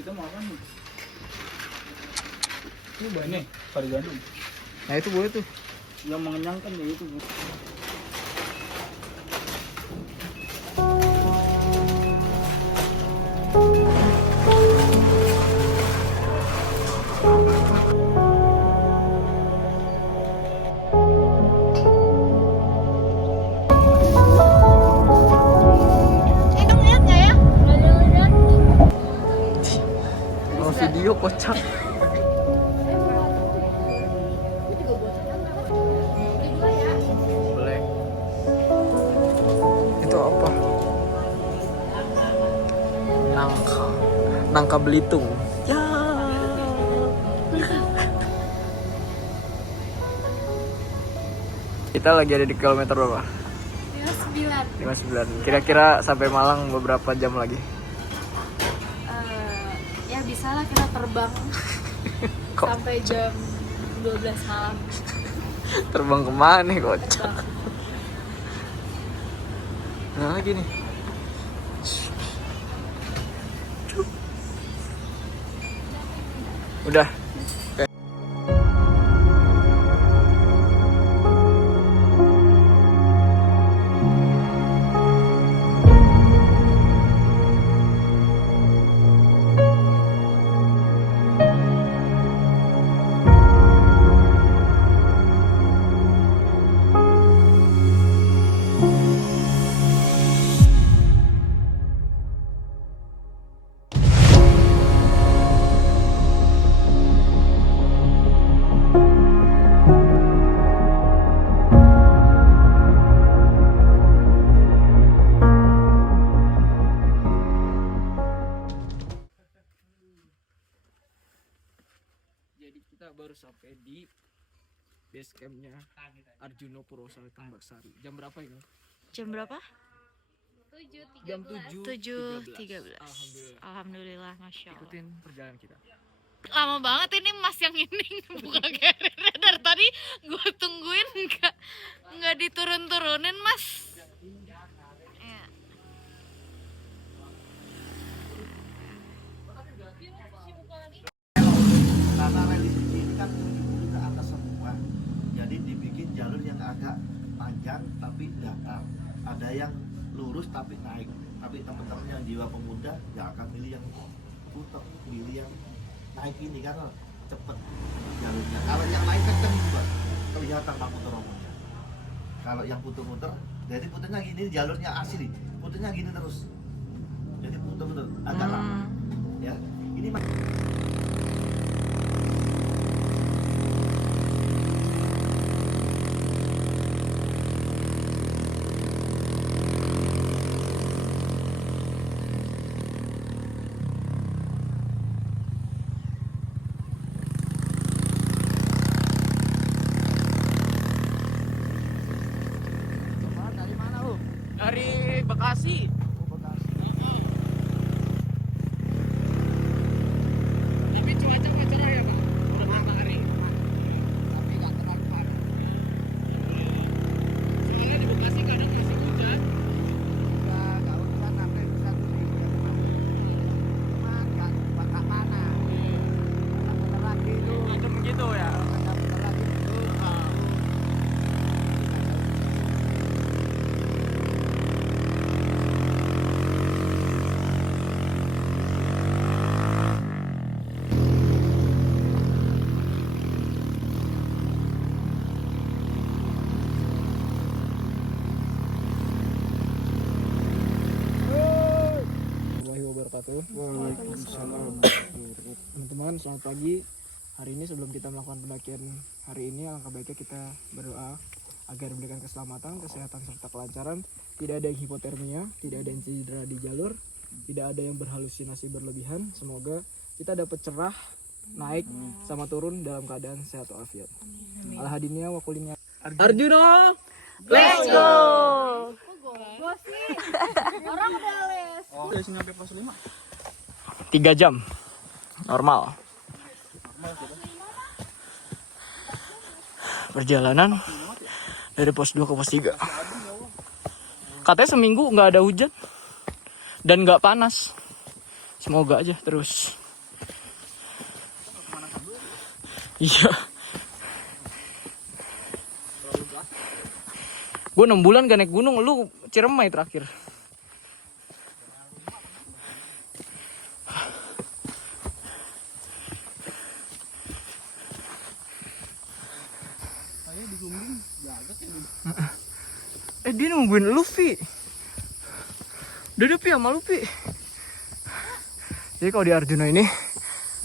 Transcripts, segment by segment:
kita makan. Ini banyak pari gandum. Nah itu boleh tuh. Yang mengenyangkan ya itu. Kalau video kocak. Boleh. Itu apa? Nangka Belitung. Ya. Kita lagi ada di kilometer berapa? 59. Kira-kira sampai Malang beberapa jam lagi? Ya bisa lah kita terbang sampai jam 12 malam. Terbang kemana nih kocak? Nah lagi nih. Udah. Jadi kita baru sampai di base campnya Arjuna Purwosari Tambaksari. Jam berapa ini? Jam berapa? Jam 7.13. 7.13. Alhamdulillah, Masya Allah. Ikutin perjalanan kita. Lama banget ini Mas yang ini buka carrier. Dari tadi gue tungguin nggak diturun-turunin Mas. Ya. Karena rel ini kan menuju ke atas semua, jadi dibikin jalur yang agak panjang tapi datar. Ada yang lurus tapi naik. Tapi teman-teman yang jiwa pemuda ya akan milih yang putar, milih yang naik ini karena cepet jalurnya. Kalau yang naik kenceng juga kelihatan muter-muter. Kalau yang putar-putar, jadi putarnya gini, jalurnya asli, putarnya gini terus. Jadi putar-putar agak lama. Ya, ini Dari Bekasi. Tapi cuaca cerah ya Pak? Udah matahari. Tapi nggak terlalu panas. Soalnya di Bekasi kadang masih hujan. Nggak hujan sampai bisa turun. Cuma nggak panas. Bentar lagi itu. Adem gitu ya? Bentar lagi itu. Waalaikumsalam. Teman-teman, selamat pagi. Hari ini sebelum kita melakukan pendakian hari ini, alangkah baiknya kita berdoa agar diberikan keselamatan, kesehatan serta kelancaran. Tidak ada yang hipotermia, tidak ada yang cedera di jalur, tidak ada yang berhalusinasi berlebihan. Semoga kita dapat cerah, naik sama turun dalam keadaan sehat walafiat. Al-hadinya wa kulinya. Arjuna, let's go. Orang udah les. Dari sini sampai pos 5. 3 jam normal. Perjalanan dari pos 2 ke pos 3. Katanya seminggu nggak ada hujan dan nggak panas. Semoga aja terus. Iya. Gue 6 bulan gak naik gunung, lu Ciremai terakhir. Saya di Gumbing jagat ya. Dia nungguin lu, Vi. Udah Pi sama lu, Pi. Jadi kalau di Arjuna ini,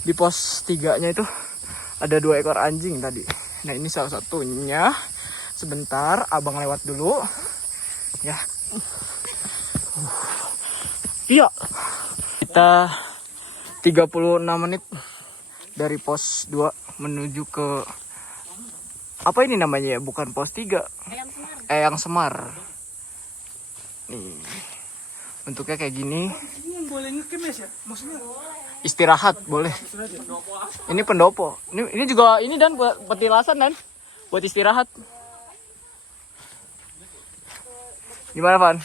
di pos 3-nya itu ada 2 ekor anjing tadi. Nah ini salah satunya. Sebentar, abang lewat dulu. Ya. Iya. Kita 36 menit dari pos 2 menuju ke apa ini namanya ya? Bukan pos 3. Eyang Semar. Nih. Bentuknya kayak gini. Ini boleh ngekemes ya? Maksudnya Istirahat boleh. Ini pendopo. Ini juga ini dan buat petilasan dan buat istirahat. Gimana, Van?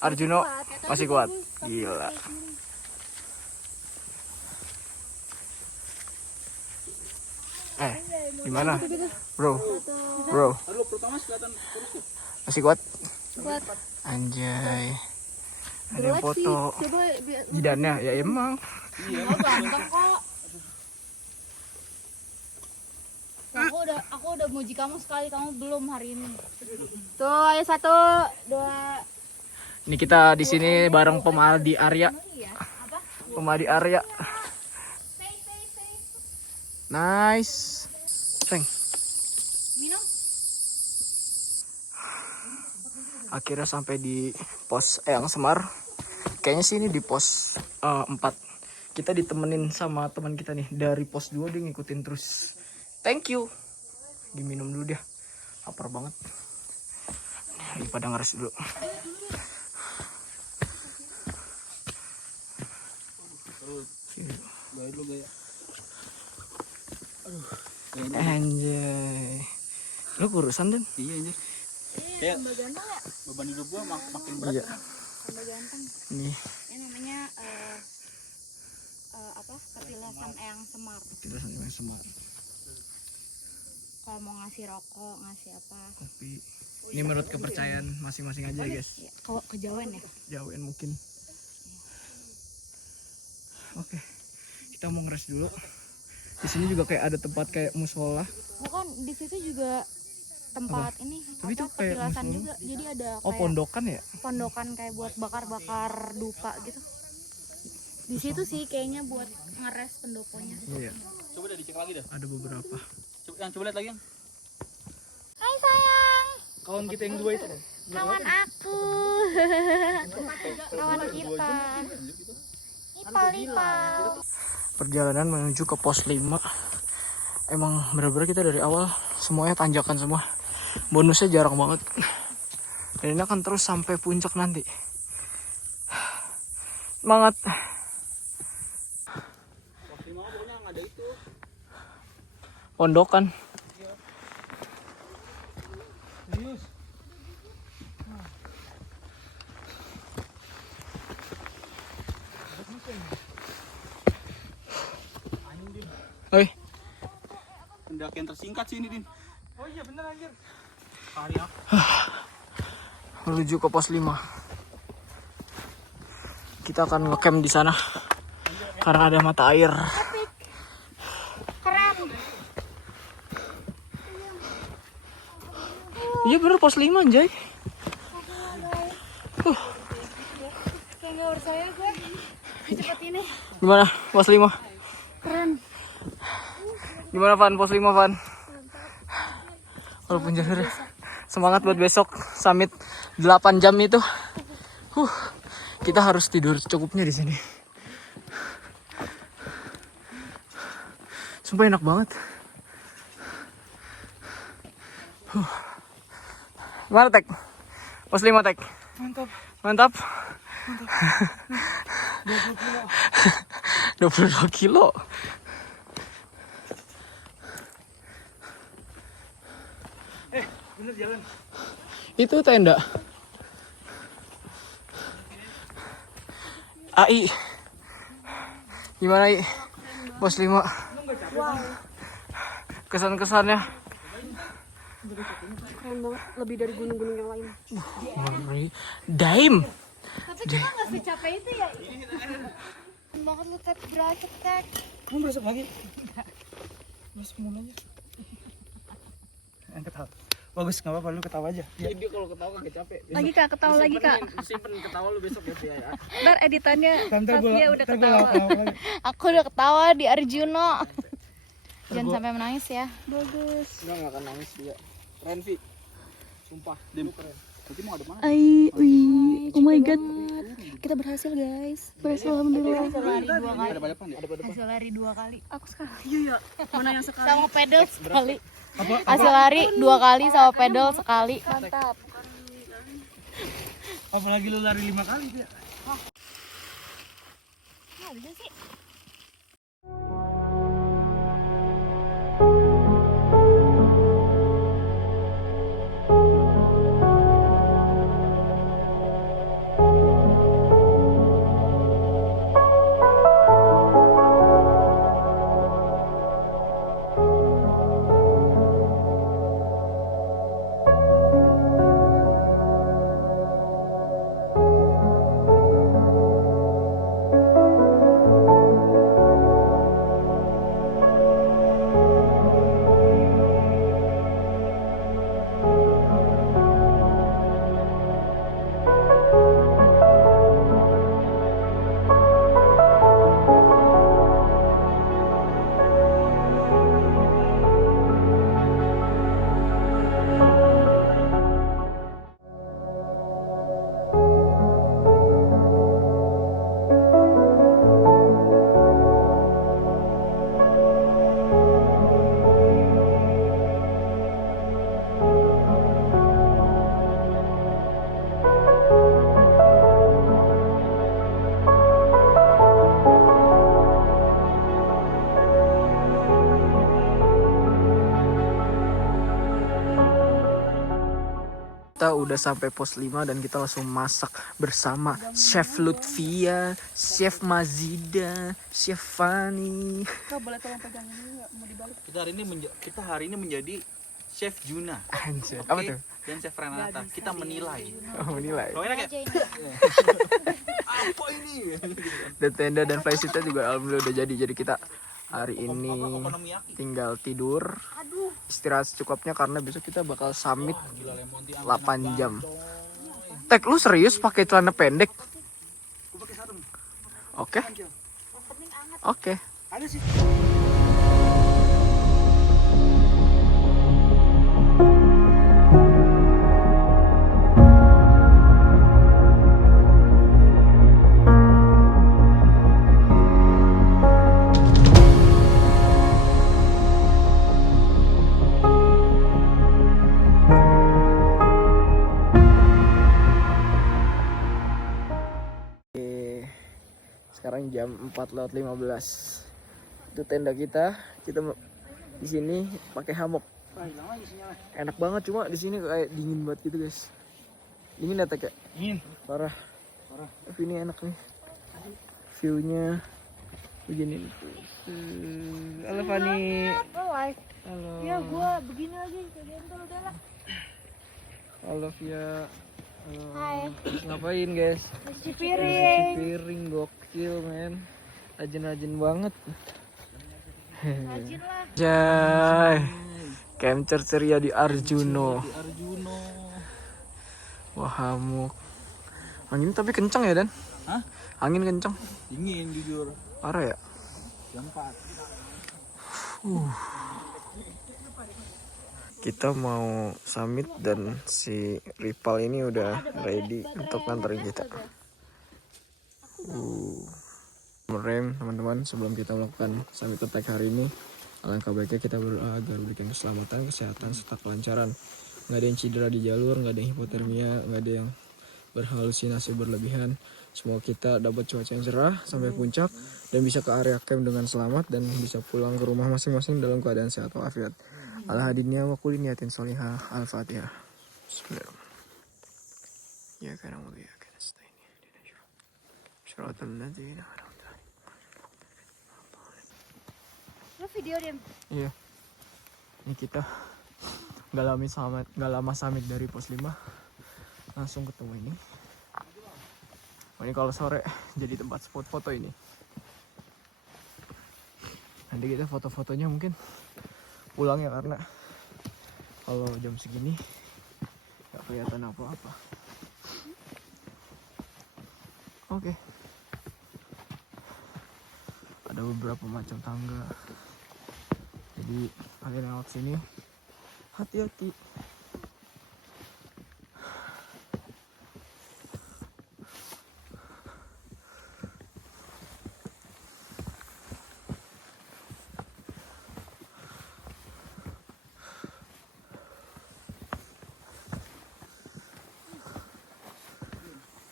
Arjuno masih kuat. Gila. Gimana? Bro. aduh pertama kelihatan kurus tuh. Masih kuat? Buat Anjay. Ada yang foto. Jidannya ya emang. ganteng kok. Aku udah muji kamu sekali, kamu belum hari ini. Tuh, ayo 1, 2. Ini kita di sini bareng Pemaldi Arya. Apa? Pemaldi Arya. Nice. Teng. Minum? Akhirnya sampai di pos Eyang Semar. Kayaknya sih ini di pos 4. Kita ditemenin sama teman kita nih dari pos 2, dia ngikutin terus. Thank you. Diminum dulu dia. Lapar banget. Lagi pada ngeres dulu. Gaya dulu gaya. Anjay. Lu kurusan Dan? Iya anjir. Iya, tambah ganteng ya? Beban hidup gua makin berat. Iya. Tambah ganteng. Nih, Ini namanya petilasan Eyang Semar. petilasan Eyang Semar. Kalau mau ngasih rokok, ngasih apa? Kopi. Ini menurut kepercayaan masing-masing aja, guys. Ya, kalau kejauhan ya. Jauhin mungkin. Oke. Kita mau ngeres dulu. Di sini juga kayak ada tempat kayak musola. Bukan, di situ juga tempat ini Tapi itu kayak petilasan musola. juga. Jadi ada Oh, kayak pondokan ya? pondokan kayak buat bakar-bakar dupa gitu. Di situ sih kayaknya buat ngeres pendoponya. Iya. Coba deh dicek lagi dah. Ada beberapa. Coba lihat lagi yang. Hai sayang, Kawan kita yang 2 itu. kawan aku. Kawan kita. Ipal-ipal. Perjalanan menuju ke pos 5. Emang bener-bener kita dari awal semuanya tanjakan semua. Bonusnya jarang banget. Dan ini akan terus sampai puncak nanti. Semangat. Pos 5 pokoknya yang ada itu. Pondokan. Serius. Oi. Pendakian tersingkat sih ini, Din. Oh iya bener anjir. Hari aku. Menuju ke pos 5. Kita akan ngecamp di sana. Karena ada mata air. Keren. Iya bener pos 5 anjay. Kayak nggak percaya gue. Cepet ini. Gimana pos 5? Keren. Gimana Van pos 5 Van? Walaupun jalur semangat buat besok summit 8 jam itu. Kita harus tidur cukupnya di sini. Sumpah enak banget. Gimana Tek? Pos 5 Tek? Mantap. 22 kilo. Bener jalan. Itu tenda. AI. Gimana I? Pos 5. Kesan-kesannya. Keren banget, lebih dari gunung-gunung yang lain. Daim. Tapi kita nggak secapek itu ya. Banget lu tek berasap tek. Kamu besok lagi? Besok mulanya. Ketawa. Bagus, nggak apa-apa, lu ketawa aja. Jadi kalau ketawa kagak capek. Lagi kak, ketawa lagi kak. Simpen ketawa lu besok ya. Ntar editannya Safia udah ketawa. lagi. Aku udah ketawa di Arjuno. Jangan sampai menangis ya. Bagus. Enggak akan nangis dia. Keren Vi. Sumpah. Dim. Nanti mau ada mana? Oh my god, kita berhasil guys. Berhasil alhamdulillah. Hasil lari 2 kali. Ada pada depan ya? Hasil lari 2 kali. Aku sekali. Iya. Mana yang sekali? Sama pedal sekali. Hasil lari 2 kali sama pedal sekali. Mantap. Apalagi lu lari 5 kali dia. Ada sih. Kita udah sampai pos 5 dan kita langsung masak bersama Chef Lutfia, Chef Mazida, Chef Fani. Kau boleh tolong pegang ini nggak? Mau dibalik. Kita hari ini menjadi Chef Juna. Anjir. Oke? Apa tuh? Dan Chef Renata. Kita menilai. Oh, menilai. Kalau enak ya? Aja ini. Apa ini? Dan tenda dan flysheetnya juga alhamdulillah udah jadi. Jadi kita hari ini Okonomiyaki. tinggal tidur, istirahat secukupnya karena besok kita bakal summit Gila Lemonti. 8 jam. Tek, lu serius pakai celana pendek? Gua pakai sarung. Oke. Oke. Ada sih. Sekarang jam 4:15. Itu tenda kita. Kita di sini pakai hammock. Enak banget, cuma di sini kayak dingin banget gitu, guys. Dingin ya, Tek? Dingin. Parah. Tapi ini enak nih. View-nya begini. Halo Fani. Halo. Ya gua begini lagi kayak udah lah. Halo Via. Halo. Hai. Ngapain, guys? Cuci Cuci piring. piring, gokil men. Rajin-rajin banget. Rajin lah. Jai. Camper ceria di Arjuno. Di Arjuno. Wah, hamuk. Angin tapi kencang ya, Dan? Hah? Angin kencang. Dingin jujur. Parah ya? Jam 4. Kita mau summit dan si Ripal ini udah ready untuk nganterin kita. Merem teman-teman, sebelum kita melakukan summit attack hari ini, alangkah baiknya kita berdoa agar berikan keselamatan, kesehatan, serta kelancaran. Nggak ada yang cedera di jalur, nggak ada yang hipotermia, nggak ada yang berhalusinasi berlebihan. Semoga kita dapat cuaca yang cerah sampai puncak dan bisa ke area camp dengan selamat dan bisa pulang ke rumah masing-masing dalam keadaan sehat walafiat. Al-hadinya wa kulli niyatin sholihah. Al-Fatihah. Bismillahirrahmanirrahim. Ya kana wa ya kana nasta'in. Shiratal ladzina an'amta 'alaihim. video Dim. Iya. Ini kita nggak lama summit dari pos 5. Langsung ketemu ini. Oh, ini kalau sore jadi tempat spot foto ini. Nanti kita foto-fotonya mungkin pulang ya, karena kalau jam segini nggak kelihatan apa-apa. Oke. Ada beberapa macam tangga. Jadi kalian lewat sini hati-hati.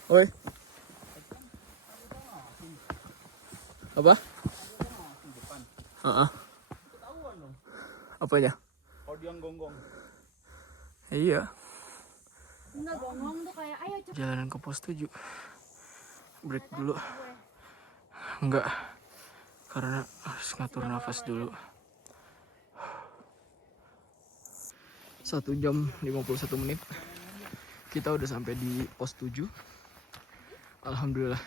Oi. Apa? Apanya? Kalau dia gonggong. Iya. Enggak gonggong tuh kayak ayo cepet. Jalanan ke pos 7. Break dulu. Enggak. Karena harus ngatur nafas dulu. 1 jam 51 menit. Kita udah sampai di pos 7. Alhamdulillah.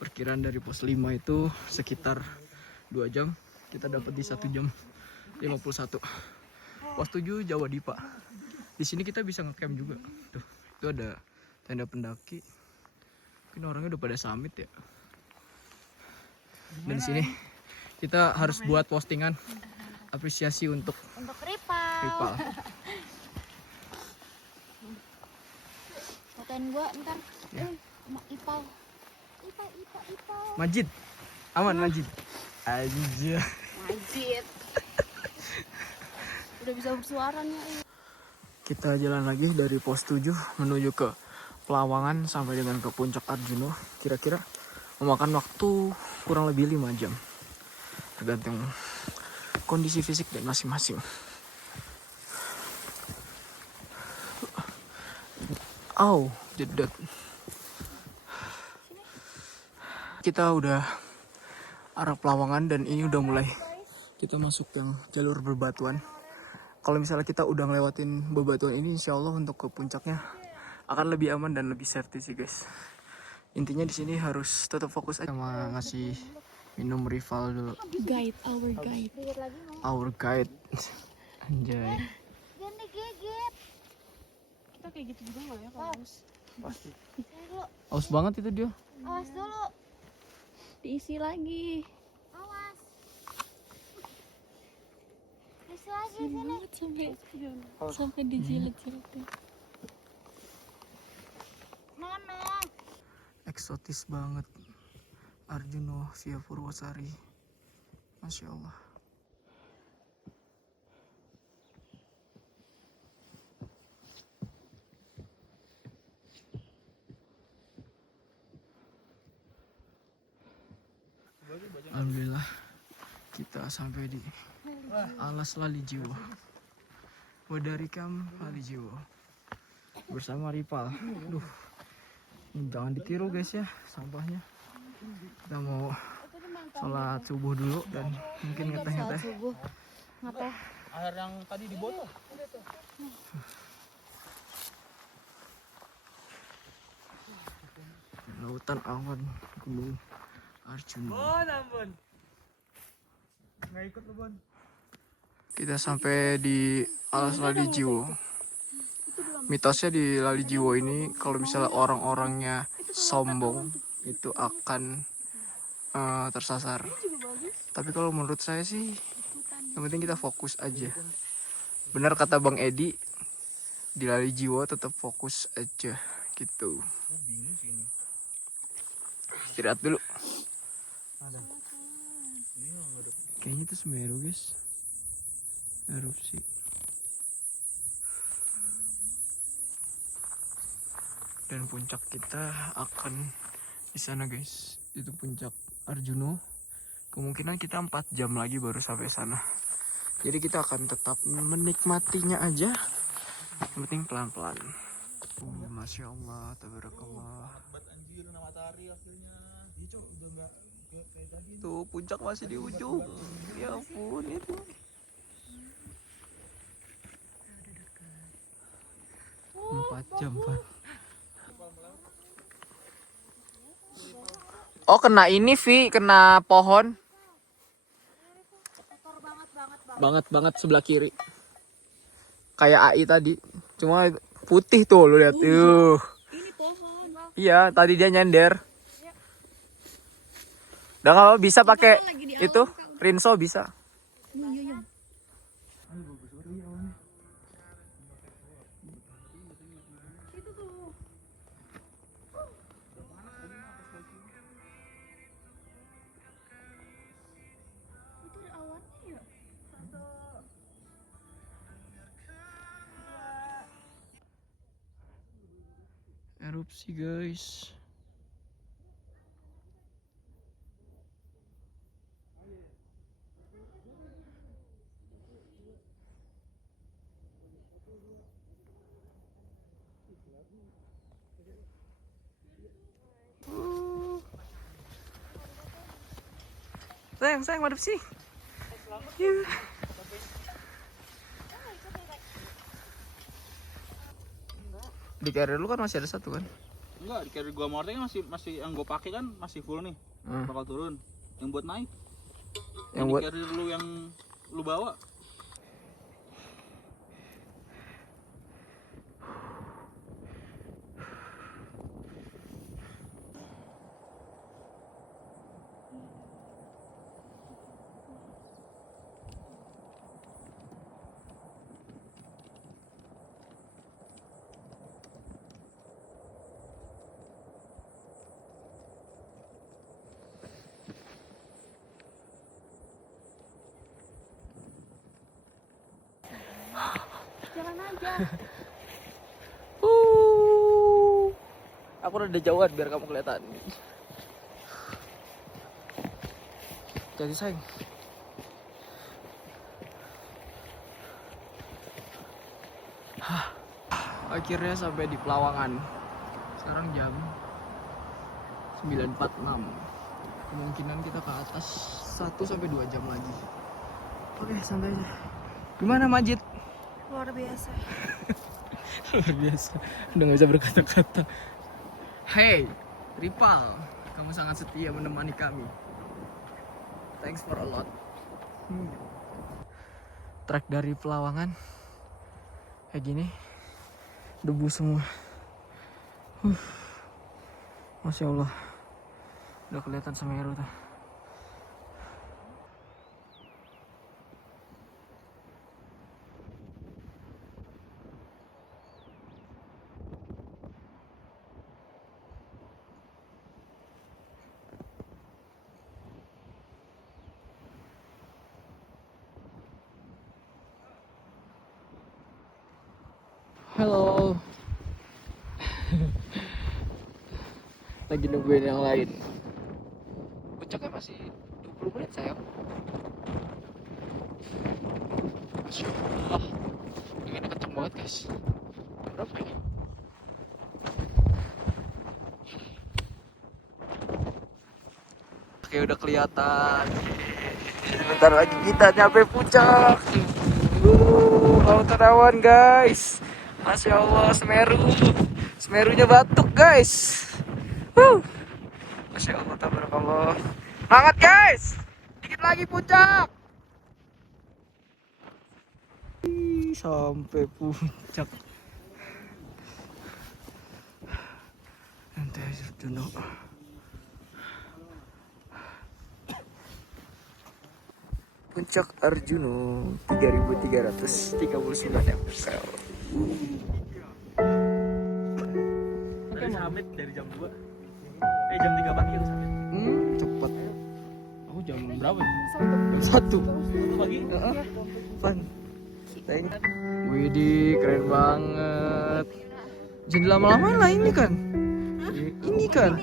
Perkiraan dari pos 5 itu sekitar 2 jam. Kita dapat di 1 jam 51. Pos 7 Jawa Dipa. Di sini kita bisa ngecamp juga. Tuh, itu ada tenda pendaki. Mungkin orangnya udah pada summit ya. Dan di sini kita harus buat postingan apresiasi untuk Ripal. Fotoin gua ntar. Ya. Ipal. Majid. Aman Majid. Aja. Majid. Udah bisa bersuara nih. Kita jalan lagi dari pos 7 menuju ke Pelawangan sampai dengan ke Puncak Arjuno. Kira-kira memakan waktu kurang lebih 5 jam. Tergantung kondisi fisik dan masing-masing. Au, jedot. Kita udah arah Pelawangan dan ini udah mulai kita masuk yang jalur berbatuan. Kalau misalnya kita udah ngelewatin bebatuan ini, insya Allah untuk ke puncaknya akan lebih aman dan lebih safety sih guys. Intinya di sini harus tetap fokus aja sama ngasih minum rival dulu. Guide, our guide. Our guide. Anjay. Jangan digigit. Kita kayak gitu juga nggak ya kalau haus? Pasti. Dulu, Aus banget itu dia. awas dulu. Diisi lagi. Awas. Isi lagi sini. Sampai dijilat-jilat. Nono. Eksotis banget. Arjuno via Purwosari. Masya Allah. Alhamdulillah kita sampai di Alas Lali Jiwo. Wadarikam Lali Jiwo. Bersama Ripal. Duh. Jangan ditiru guys ya sampahnya. Kita mau sholat subuh dulu dan mungkin ngeteh-ngeteh. Subuh. Ngeteh. Air yang tadi di botol. Lautan awan Gunung Arjuna. Ampun. Nggak ikut lu, Bon. Kita sampai di Alas Lali Jiwo. Mitosnya di Lali Jiwo ini kalau misalnya orang-orangnya sombong itu akan tersasar. Tapi kalau menurut saya sih yang penting kita fokus aja. Benar kata Bang Edi, di Lali Jiwo tetap fokus aja gitu. Istirahat dulu. Kayaknya itu Semeru guys. Erupsi. Dan puncak kita akan di sana guys. Itu puncak Arjuno. Kemungkinan kita 4 jam lagi baru sampai sana. Jadi kita akan tetap menikmatinya aja. Yang penting pelan-pelan. Masya Allah, tabarakallah. Anjir, matahari akhirnya. Iya, Cok, udah enggak Tuh puncak masih di ujung. Ya ampun itu. Empat jam Pak. Oh kena ini Vi, kena pohon. Banget sebelah kiri. Kayak AI tadi. Cuma putih tuh lu lihat. Ini pohon. Iya, tadi dia nyender. Udah kalau bisa pakai itu rinso bisa. Iya. Erupsi guys. Sayang, madep sih. Di carrier lu kan masih ada satu kan? Enggak, di carrier gua sama Ortega masih yang gua pakai kan masih full nih. Bakal turun. Yang buat naik. Yang di buat carrier lu yang lu bawa. Jalan aja. Aku udah jauhan biar kamu kelihatan. Jadi sayang. Akhirnya sampai di Pelawangan. Sekarang jam 9.46. Kemungkinan kita ke atas 1-2 jam lagi. Oke, santai aja. Gimana Majid? Luar biasa. Luar biasa. Udah gak bisa berkata-kata. Hey, Ripal, kamu sangat setia menemani kami. Thanks for a lot. Trek dari Pelawangan kayak gini, debu semua. Masya Allah, udah kelihatan Semeru tuh. Halo. Lagi nungguin yang lain. Puncaknya masih 20 menit sayang. Masya Allah. Ini kenceng banget guys. Berapa ya? Oke udah kelihatan. Sebentar lagi kita nyampe puncak. Lautan awan guys. Masya Allah, Semeru. Semerunya batuk guys. Masya Allah, tabarakallah. Semangat guys. Dikit lagi puncak. Sampai puncak. Nanti aja dulu. Puncak Arjuno 3.339 mdpl. Dari summit dari jam 2. Jam 3 pagi aku summit. Cepet. Aku jam berapa ya? Jam 1 pagi? Fun. Thank. Widih, keren banget. Jadi lama-lama lah ini kan. Ini kan.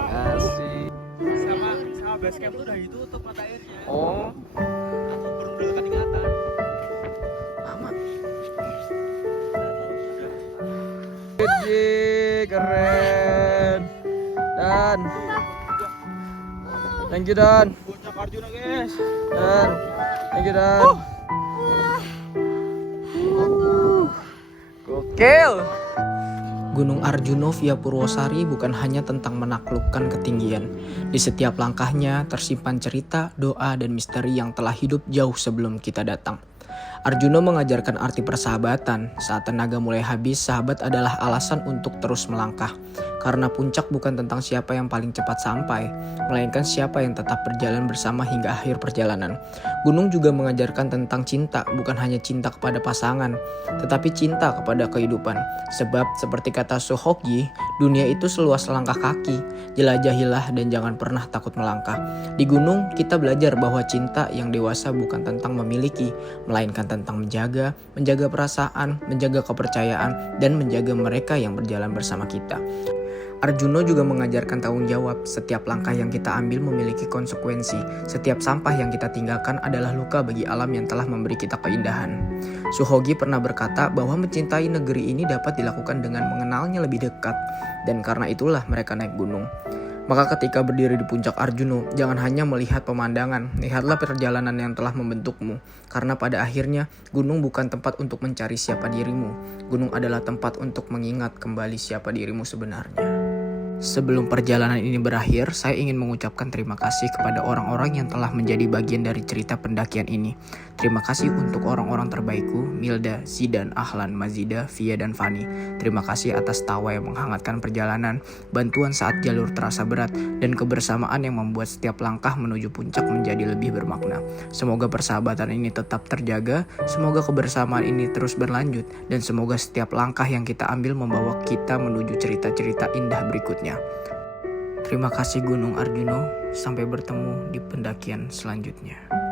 Asik. Sama base camp udah ditutup mata airnya. Oh, Baru udah dekat ingatan. aman. Yeay. Wih, keren. Dan thank you Dan. Puncak Arjuna guys. Dan thank you Dan. Gokil. Gunung Arjuna via Purwosari bukan hanya tentang menaklukkan ketinggian. Di setiap langkahnya tersimpan cerita, doa, dan misteri yang telah hidup jauh sebelum kita datang. Arjuna mengajarkan arti persahabatan. Saat tenaga mulai habis, sahabat adalah alasan untuk terus melangkah. Karena puncak bukan tentang siapa yang paling cepat sampai, melainkan siapa yang tetap berjalan bersama hingga akhir perjalanan. Gunung juga mengajarkan tentang cinta, bukan hanya cinta kepada pasangan, tetapi cinta kepada kehidupan. Sebab seperti kata Sohokji, dunia itu seluas selangkah kaki. Jelajahilah dan jangan pernah takut melangkah. Di gunung, kita belajar bahwa cinta yang dewasa bukan tentang memiliki, melainkan tentang menjaga perasaan, menjaga kepercayaan, dan menjaga mereka yang berjalan bersama kita. Arjuna juga mengajarkan tanggung jawab. Setiap langkah yang kita ambil memiliki konsekuensi. Setiap sampah yang kita tinggalkan adalah luka bagi alam yang telah memberi kita keindahan. Suhogi pernah berkata bahwa mencintai negeri ini dapat dilakukan dengan mengenalnya lebih dekat. Dan karena itulah mereka naik gunung. Maka ketika berdiri di puncak Arjuna, jangan hanya melihat pemandangan, lihatlah perjalanan yang telah membentukmu. Karena pada akhirnya, gunung bukan tempat untuk mencari siapa dirimu. Gunung adalah tempat untuk mengingat kembali siapa dirimu sebenarnya. Sebelum perjalanan ini berakhir, saya ingin mengucapkan terima kasih kepada orang-orang yang telah menjadi bagian dari cerita pendakian ini. Terima kasih untuk orang-orang terbaikku, Milda, Zidan, Ahlan, Mazida, Via, dan Fani. Terima kasih atas tawa yang menghangatkan perjalanan, bantuan saat jalur terasa berat, dan kebersamaan yang membuat setiap langkah menuju puncak menjadi lebih bermakna. Semoga persahabatan ini tetap terjaga, semoga kebersamaan ini terus berlanjut, dan semoga setiap langkah yang kita ambil membawa kita menuju cerita-cerita indah berikutnya. Terima kasih Gunung Arjuna, sampai bertemu di pendakian selanjutnya.